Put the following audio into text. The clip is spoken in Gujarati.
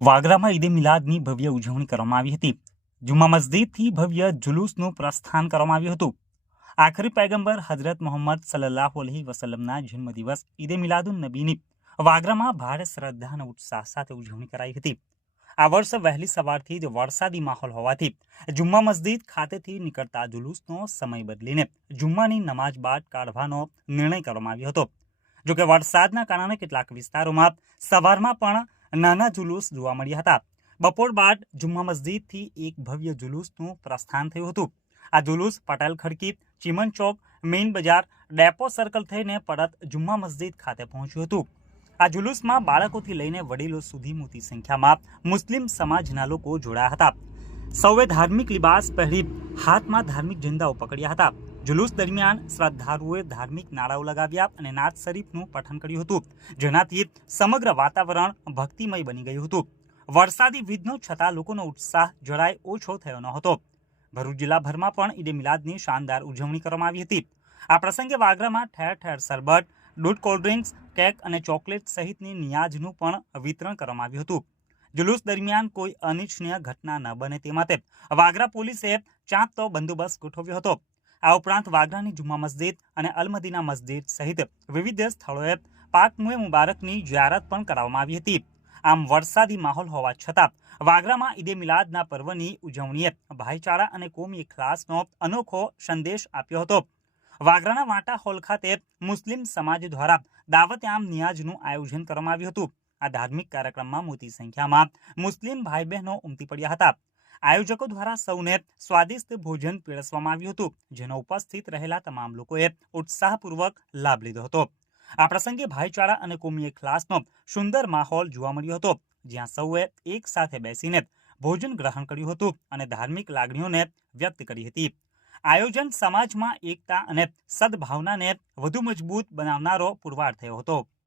વાગરામાં ઈદે મિલાદની ભવ્ય ઉજવણી કરવામાં આવી હતી. જુમ્મા મસ્જિદથી ભવ્ય જુલુસનું પ્રસ્થાન કરવામાં આવ્યું હતું. આખરી પૈગંબર હઝરત મોહમ્મદ સલ્લલ્લાહુ અલૈહિ વસલ્લમના જન્મદિવસ ઈદે મિલાદુન નબીની વાગરામાં ભારે શ્રદ્ધા અને ઉત્સાહ સાથે ઉજવણી કરાઈ હતી. આ વર્ષે વહેલી સવારથી જ વરસાદી માહોલ હોવાથી જુમ્મા મસ્જિદ ખાતેથી નીકળતા જુલુસનો સમય બદલીને જુમ્માની નમાજ બાદ કાઢવાનો નિર્ણય કરવામાં આવ્યો હતો. જોકે વરસાદના કારણે કેટલાક વિસ્તારોમાં સવારમાં પણ નાના જુલુસ જોવા મળ્યા હતા. બપોર બાદ જુમ્મા મસ્જિદથી એક ભવ્ય જુલુસનું પ્રસ્થાન થયું હતું. આ જુલુસ પટેલ ખડકી, ચીમન ચોક, મેઇન બજાર, ડેપો સર્કલ થઈને પરત જુમ્મા મસ્જિદ ખાતે પહોંચ્યું હતું. આ જુલુસમાં બાળકોથી લઈને વડીલો સુધી મોટી સંખ્યામાં મુસ્લિમ સમાજના લોકો જોડાયા હતા. સૌએ ધાર્મિક લિબાસ પહેરી હાથમાં ધાર્મિક ઝંડાઓ પકડ્યા હતા. જુલુસ દરમિયાન શ્રદ્ધાળુઓએ ધાર્મિક નારાઓ લગાવ્યા અને નાત શરીફનું પઠન કર્યું હતું, જેનાથી સમગ્ર વાતાવરણ ભક્તિમય બની ગયું હતું. વરસાદી વિઘ્નો છતાં લોકોનો ઉત્સાહ જરાય ઓછો થયો ન હતો. ભરૂચ જિલ્લાભરમાં પણ ઈદે મિલાદની શાનદાર ઉજવણી કરવામાં આવી હતી. આ પ્રસંગે વાગરામાં ઠેર ઠેર સરબત, દૂધ, કોલ્ડ ડ્રિંક્સ, કેક અને ચોકલેટ સહિતની નિયાજનું પણ વિતરણ કરવામાં આવ્યું હતું. જુલુસ દરમિયાન કોઈ અનિચ્છનીય ઘટના ન બને તે માટે વાગરા પોલીસે ચાંપતો બંદોબસ્ત ગોઠવ્યો હતો. આ ઉપરાંત વાગરાની જુમ્મા મસ્જિદ અને અલમદીના મસ્જિદ સહિત વિવિધ સ્થળોએ પાક મુબારકની જિયારત પણ કરાવવામાં આવી હતી. આમ વરસાદી માહોલ હોવા છતાં વાગરામાં ઈદે મિલાદના પર્વની ઉજવણીએ ભાઈચારા અને કોમી ઇખલાસનો અનોખો સંદેશ આપ્યો હતો. વાગરાના વાંટા હોલ ખાતે મુસ્લિમ સમાજ દ્વારા દાવત-આમ નિયાજનું આયોજન કરવામાં આવ્યું હતું. આ ધાર્મિક કાર્યક્રમમાં મોટી સંખ્યામાં મુસ્લિમ ભાઈ બહેનો ઉમટી પડ્યા હતા. આયોજકો દ્વારા સૌને સ્વાદિષ્ટ ભોજન પીરસવામાં આવ્યું હતું, જેનો ઉપસ્થિત રહેલા તમામ લોકોએ ઉત્સાહપૂર્વક લાભ લીધો હતો. આ પ્રસંગે ભાઈચારા અને કોમી ઇખલાસનો સુંદર માહોલ જોવા મળ્યો હતો, જ્યાં સૌએ એક સાથે બેસીને ભોજન ગ્રહણ કર્યું હતું અને ધાર્મિક લાગણીઓને વ્યક્ત કરી હતી. આયોજન સમાજમાં એકતા અને સદભાવનાને વધુ મજબૂત બનાવનારો પુરવાર થયો હતો.